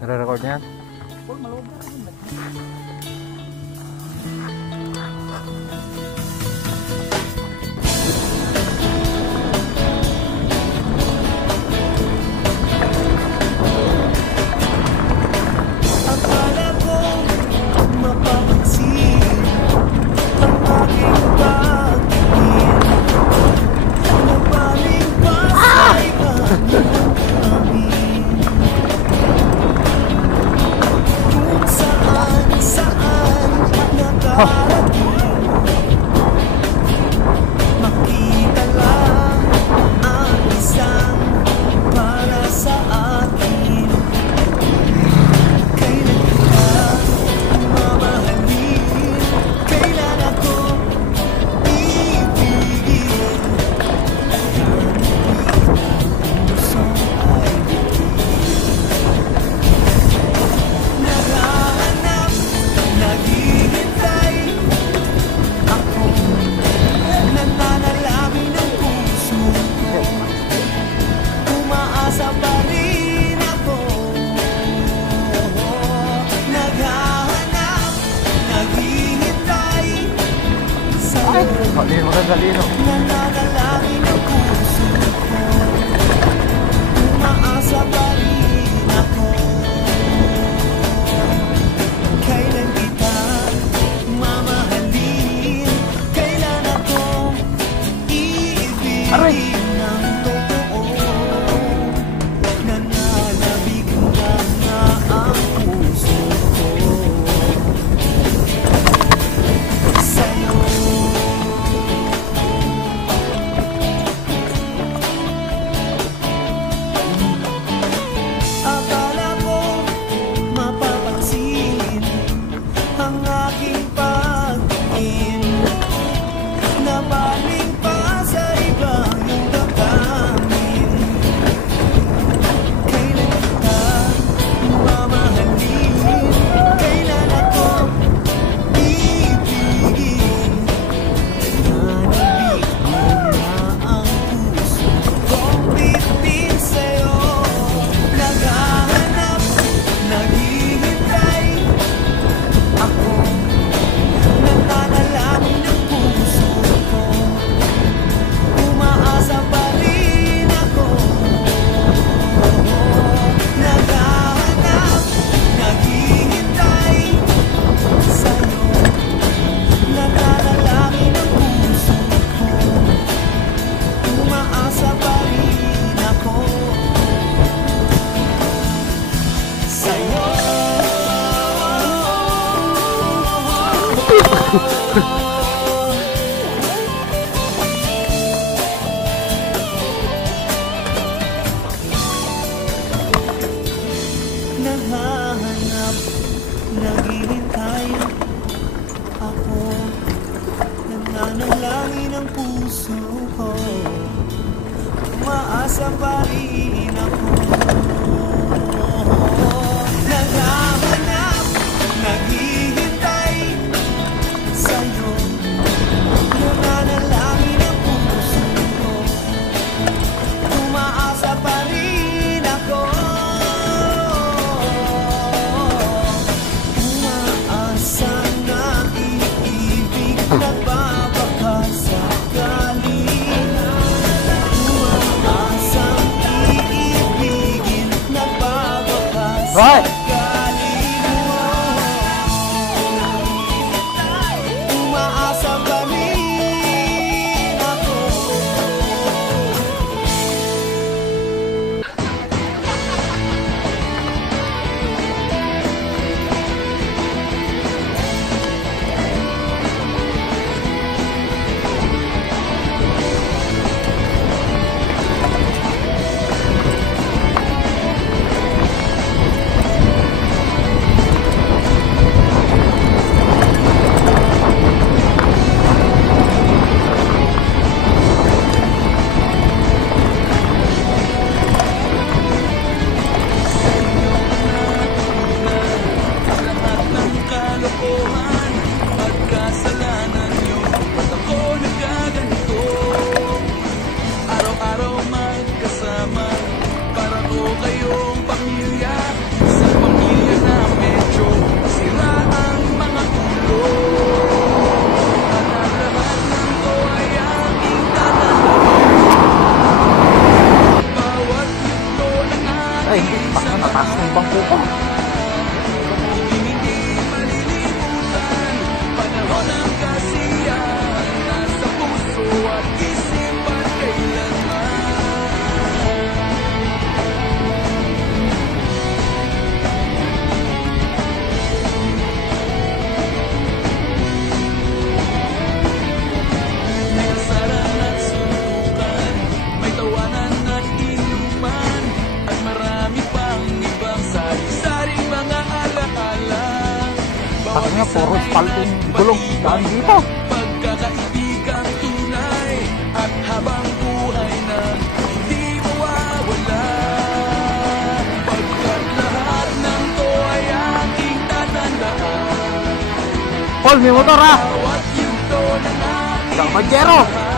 Nare-record niyan? Huwag maluwag na rin. Makita lang ang isang para sa akin. Kailan kita mamahalin? Kailan ako ibigin? Puso ay naghahanap, naghihintay. Ako nananalangin ng puso ko, umaasa pa rin ako. Naghahanap, naghihintay sa'yo. Nananalangin ng puso ko, umaasa pa rin ako. Kailan kita mamahalin? Kailan ako iibigin ng totoo? Nananabig na nga ang puso ko sa'yo. Akala ko mapapansin ang aking pagtingin, nabaling pa sa iba yung damdamin. Kailan kita mamahalin? Kailan ako ibigin? Nanabig mo na ang puso kong bitin sa'yo. Naghahanap, naghihintay. Ako nananalangin ng puso ko, umaasa pa rin ako. Naghahanap, naghihintay sa'yo. Nananalangin ng puso ko, umaasa pa rin ako sa'yo. Naghahanap, naghihintay. Ako nananalangin ang puso ko, umaasa pa rin ako. Naghahanap, naghihintay sa'yo. Nananalangin ang puso ko, umaasa pa rin ako. Umaasa na iibig nagbabakas sakali. Umaasa iibigin nagbabakas Right. sakali. Umaasa pa rin ako. Ay, hindi. Baka nataas ng bangko ko. Hindi malilimutan, panahon ng kasiyahan, nasa puso at isipan kailanman. May kasaran at suntukan, may tawanan at inuman, at marami pang ibang sari-saring mga alaala. Kasi nga, puro spalting gulong daan dito. Pagkakaibigan tunay, at habang buhay na hindi mawawala. Pagkat lahat ng to ay aking tatandaan, Paul, may motor ha! bawat yugto ng aking Kapag Jero! buhay